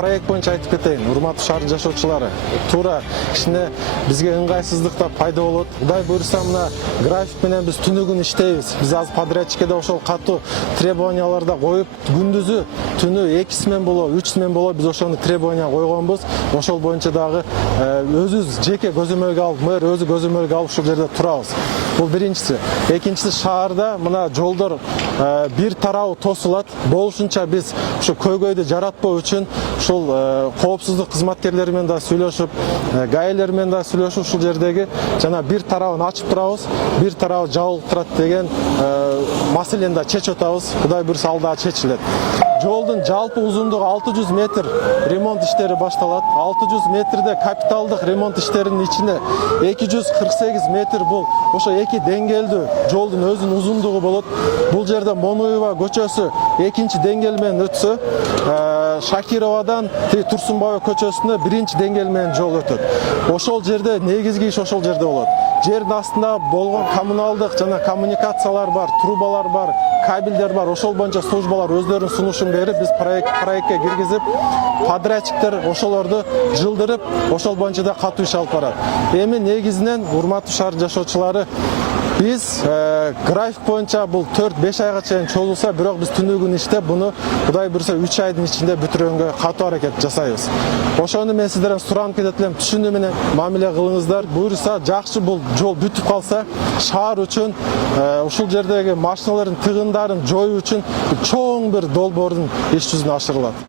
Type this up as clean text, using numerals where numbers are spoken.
проект боюнча айтып кетейин. Урматтуу шаар жашоочулары, туура кичине бизге ыңгайсыздык да пайда болот. Кудай буйруса мына график менен биз түнү күн иштейбиз. Биз азыр подрядчикке да ошол катуу требованияларды коюп, күндүзү түнү 2 смен боло, 3 смен боло биз ошону требования койгонбуз. Ошол боюнча дагы өзүбүз жеке көзөмөлгө алып, мэр өзү көзөмөлгө алып ушул жерде турабыз. Бул биринчиси. Экинчиси, шаарда мына жолдор бир тарабы тосулат. Болушунча биз ушу көйгөйдү жаратпоо үчүн ушул коопсуздук кызматкерлери менен да сүйлөшүп, гаилер менен да сүйлөшүп ушул жердеги жана бир тарабын ачып турабыз, бир тарабы жабылып турат деген маселени да чечип атабыз. Кудай буйруса ал да чечилет. Жолдун жалпы узундугу 600 метр ремонт иштери башталат. 600 метрде капиталдык ремонт иштеринин ичине 248 метр бул ошо эки деңгээлдүү жолдун өзүнүн узундугу болот. Бул жерде Монуева көчөсү экинчи деңгээл менен өтсө, Шакировадан Турсунбаева көчөсүнө биринчи деңгээл менен жол өтөт. Ошол жерде негизги иш ошол жерде болот. Жердин астында болгон коммуналдык жана коммуникациялар бар, трубалар бар, кабелдер бар. Ошол боюнча службалар өздөрүнүн сунушун берип, биз проектке киргизип, подрядчиктер ошолорду жылдырып, ошол боюнча да катуу иш алып барат. Эми негизинен урматтуу шаар жашоочулары, биз график боюнча бул 4-5 айга чейин чозулса, бирок биз түнү күн иштеп, буну Кудай буйруса 3 айдын ичинде бүтүргөнгө катуу аракет жасайбыз. Ошону мен сиздерден суранып кетет элем, түшүнүү менен мамиле кылыңыздар. Буйруса жакшы бул жол бүтүп калса, шаар үчүн ушул жердеги машиналардын тыгындарын жоюу үчүн чоң бир долбоордун иш жүзүнө ашырылат.